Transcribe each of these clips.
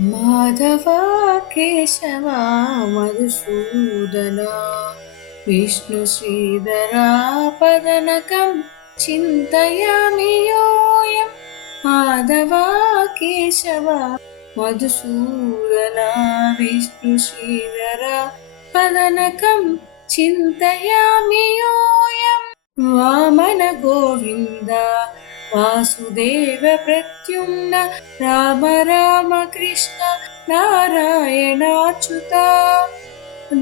माधवा केशवा मधुसूदना विष्णुश्रीधरा पदनकं चिन्तयामि योऽयं माधवा केशवा मधुसूदना विष्णुश्रीधरा पदनकं चिन्तयामि योऽयं वामन गोविन्द वासुदेव प्रद्युम्न राम राम कृष्ण नारायणाच्युता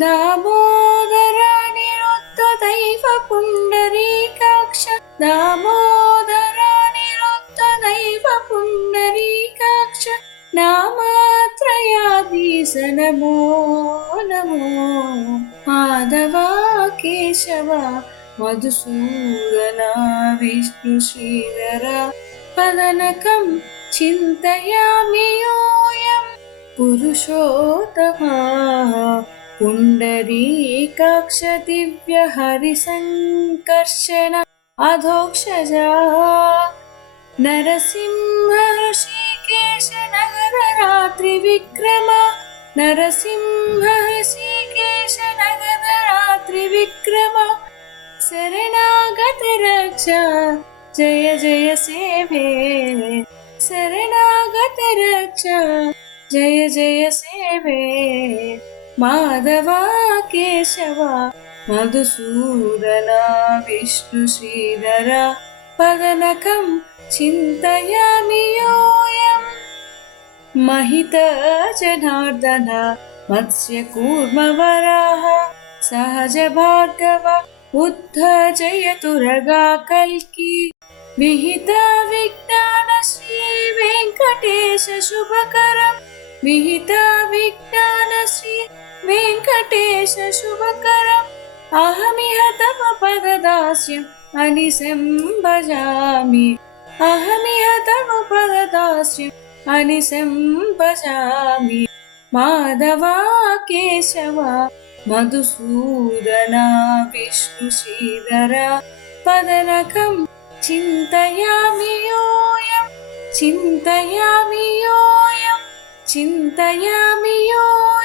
दामोदरा निरुद्धदैव पुण्डरीकाक्ष दामोदरा निरुद्धदैव पुण्डरीकाक्ष नामत्रयाधीश नमो नमो माधवा केशवा मधुसूदना विष्णुश्रीधरा पदनकं चिन्तयामि योऽयं पुरुषोत्तमा पुण्डरीकाक्ष दिव्यहरिसङ्कर्षण अधोक्षजा नरसिंह ऋषिकेश नगररात्रिविक्रम नरसिंह ऋषिकेश नगररात्रिविक्रम शरणागत रक्षा जय जय सेवे शरणागत रक्षा जय जय सेवे माधवा केशवा मधुसूदना विष्णुश्रीधरा पदनकं चिन्तयामि योऽयं महितजनार्दन मत्स्यकूर्मवराह सहज भार्गव बुद्ध जयतुरगा कल्की विहित विज्ञान श्री वेंकटेश शुभकरं विहित विज्ञान श्री वेंकटेश शुभकरम् अहमिह तव पददास्यम् अनिशं भजामि अहमिह तव पददास्यम् अनिशं भजामि माधवा केशवा मधुसूदना विष्णुश्रीधरा पदनकं चिन्तयामि योऽयं चिन्तयामि योऽयं चिन्तयामि योऽयम्